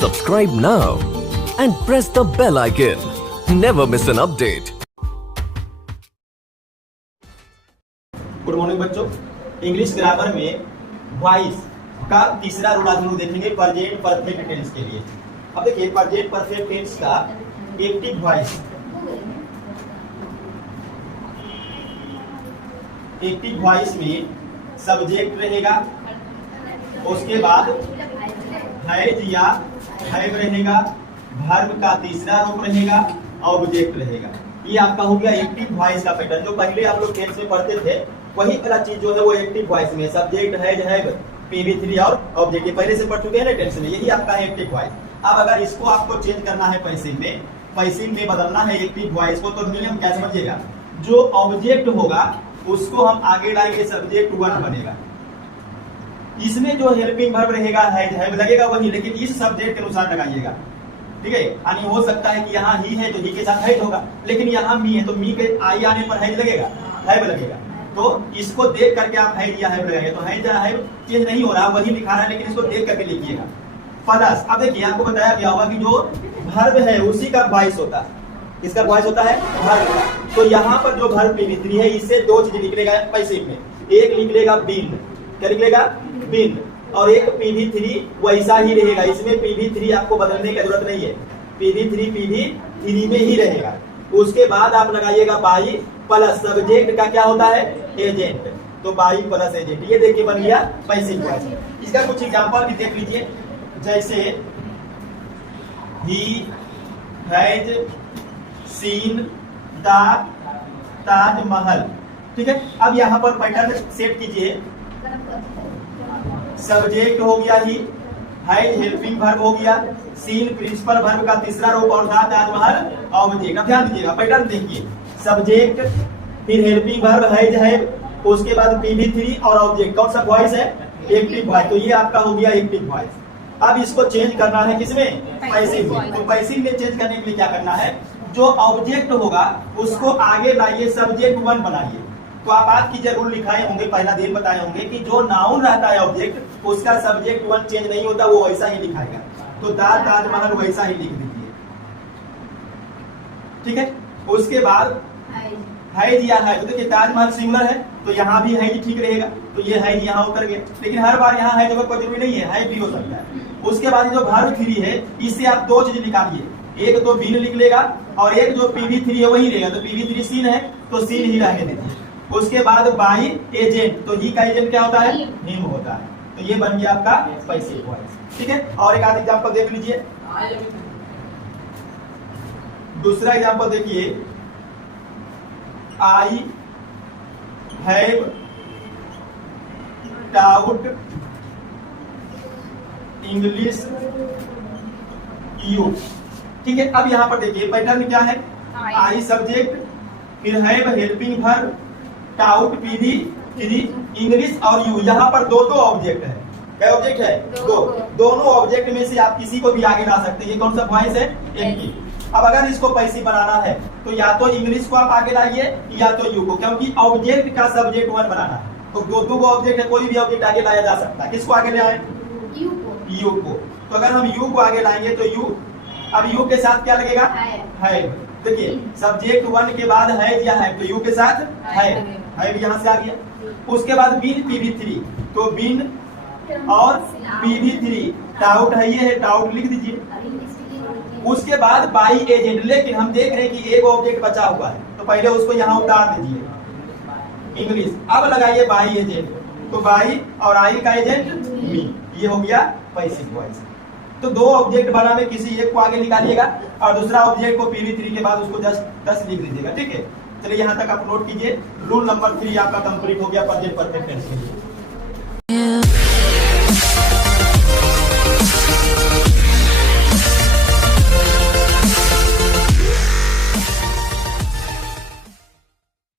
Subscribe now and press the bell icon. Never miss an update. Good morning बच्चों। English grammar में voice का तीसरा rule आज हम लोग देखेंगे प्रेजेंट परफेक्ट टेंस के लिए। अब देखिए प्रेजेंट परफेक्ट टेंस का एक्टिव वॉइस, एक्टिव वॉइस में सब्जेक्ट रहेगा, उसके बाद हैज या हैव रहेगा, वर्ब का तीसरा रूप रहेगा, ऑब्जेक्ट रहेगा। ये आपका हो गया एक्टिव वॉइस का पैटर्न। जो पहले आप लोग टेंस में पढ़ते थे वही वाला चीज जो है वो एक्टिव वॉइस में सब्जेक्ट हैज हैव PV3 और ऑब्जेक्ट पहले से पढ़ चुके हैं ना टेंस में। यही आपका है एक्टिव वॉइस। अब अगर इसको आपको चेंज करना है पैसिव में बदलना है एक्टिव वॉइस को, तो नियम क्या समझिएगा, जो ऑब्जेक्ट होगा उसको हम आगे लाएंगे, सब्जेक्ट वन बनेगा। इसमें जो हेल्पिंग वर्ब रहेगा हैज हैव लगेगा वही, लेकिन इस सब्जेक्ट के अनुसार लगाइएगा। ठीक है, यानी हो सकता है कि यहाँ ही है तो ही के साथ हैज होगा, लेकिन यहाँ मी है तो मी के आई आने पर हैज लगेगा, हैव लगेगा। तो इसको देख करके आप हैज या हैव लगाएंगे, तो हैज या हैव चेंज नहीं हो रहा, वही लिखा रहा है, लेकिन इसको देख करके लिखिएगा। प्लस अब देखिए आपको बताया गया होगा कि जो वर्ब है उसी का वॉइस होता है। किसका वॉइस होता है? वर्ब का। तो यहाँ पर जो वर्ब PV3 है इससे दो चीज निकलेगा पैसिव में, एक निकलेगा बीन, क्या निकलेगा? बीन, और एक PV3 वैसा ही रहेगा। इसमें PV3 आपको बदलने की जरूरत नहीं है, PV3 में ही रहेगा। उसके बाद आप लगाइएगा बाई प्लस सब्जेक्ट का क्या होता है? एजेंट। तो बाई प्लस एजेंट, ये देखिए बन गया पैसिव वॉइस। इसका कुछ एग्जांपल भी देख लीजिए, जैसे he has seen the Taj Mahal. ठीक है, अब यहाँ पर पैटर्न सेट कीजिए। सब्जेक्ट हो गया ही, हैज हेल्पिंग वर्ब हो गया, सीन प्रिंसिपल वर्ब का तीसरा रूप और द ताजमहल ऑब्जेक्ट। अब ध्यान दीजिएगा, पैटर्न देखिए, सब्जेक्ट फिर हेल्पिंग वर्ब हैज हैव, उसके बाद PV3 और ऑब्जेक्ट। कौन सा वॉइस है? Active voice. तो ये आपका हो गया एक्टिव वॉइस। अब इसको चेंज करना है किसमें? पैसिव में। तो पैसिव में चेंज करने के लिए क्या करना है, जो ऑब्जेक्ट होगा उसको आगे लाइए, सब्जेक्ट वन बनाइए। तो आप आज की जरूर लिखाए होंगे, पहला दिन बताए होंगे कि जो नाउन रहता है ऑब्जेक्ट उसका सब्जेक्ट वन चेंज नहीं होता, वो वैसा ही लिखाएगा। तो ताजमहल वैसा ही लिख दीजिए। ठीक है, उसके बाद हैज या है, तो देखिए ताजमहल सिंगुलर है तो यहाँ भी हैज ठीक रहेगा, तो ये हैज यहाँ उतर गया। लेकिन हर बार यहाँ हैज कोई जरूरी नहीं है, हैज भी हो सकता है। उसके बाद जो वर्ब 3 है इससे आप दो चीज निकालिए, एक तो बीन लिख लेगा और एक जो PV3 है वही रहेगा। तो PV3 सीन है तो सीन ही रहने दीजिए। उसके बाद बाई एजेंट, तो ही का एजेंट क्या होता है? हिम होता है। तो ये बन गया आपका पैसिव वॉइस। ठीक है, और एक आध एग्जांपल देख लीजिए। दूसरा एग्जांपल देखिए, I have taut English you. ठीक है, अब यहाँ पर देखिए पैटर्न क्या है, आई सब्जेक्ट, फिर have helping verb, taut PV3, English और यू। यहाँ पर दो ऑब्जेक्ट है। क्या ऑब्जेक्ट है? दोनों ऑब्जेक्ट में से आप किसी को भी आगे ला सकते हैं। ये कौन सा वॉइस है? एक्टिव। अब अगर इसको पैसिव बनाना है तो या तो इंग्लिश को आप आगे लाइए या तो यू को, क्योंकि ऑब्जेक्ट का सब्जेक्ट वन बनाना है। तो दो ऑब्जेक्ट है, कोई भी ऑब्जेक्ट आगे लाया जा सकता है। किसको आगे ले आए? यू को। तो अगर हम यू को आगे लाएंगे तो यू, अब यू के साथ क्या लगेगा? हैव। देखिए सब्जेक्ट वन के बाद हैज या हैव, तो यू के साथ हैव यहाँ से आ गया। उसके बाद बीन PV3, तो बीन और PV3, टाउट है, ये है टाउट लिख दीजिए। उसके बाद बाई एजेंट, लेकिन हम देख रहे हैं कि एक ऑब्जेक्ट बचा हुआ है तो पहले उसको यहाँ उतार दीजिए, इंग्लिश। अब लगाइए बाई एजेंट, तो बाई और आई का एजेंट मी। ये हो गया पैसिव वॉइस। तो दो ऑब्जेक्ट बना में किसी एक को आगे निकालिएगा और दूसरा ऑब्जेक्ट को PV3 के बाद उसको 10 लिख दीजिएगा। ठीक है, चलिए यहाँ तक आप नोट कीजिए। रूल नंबर 3 आपका कंप्लीट हो गया प्रेजेंट परफेक्ट टेंस के लिए।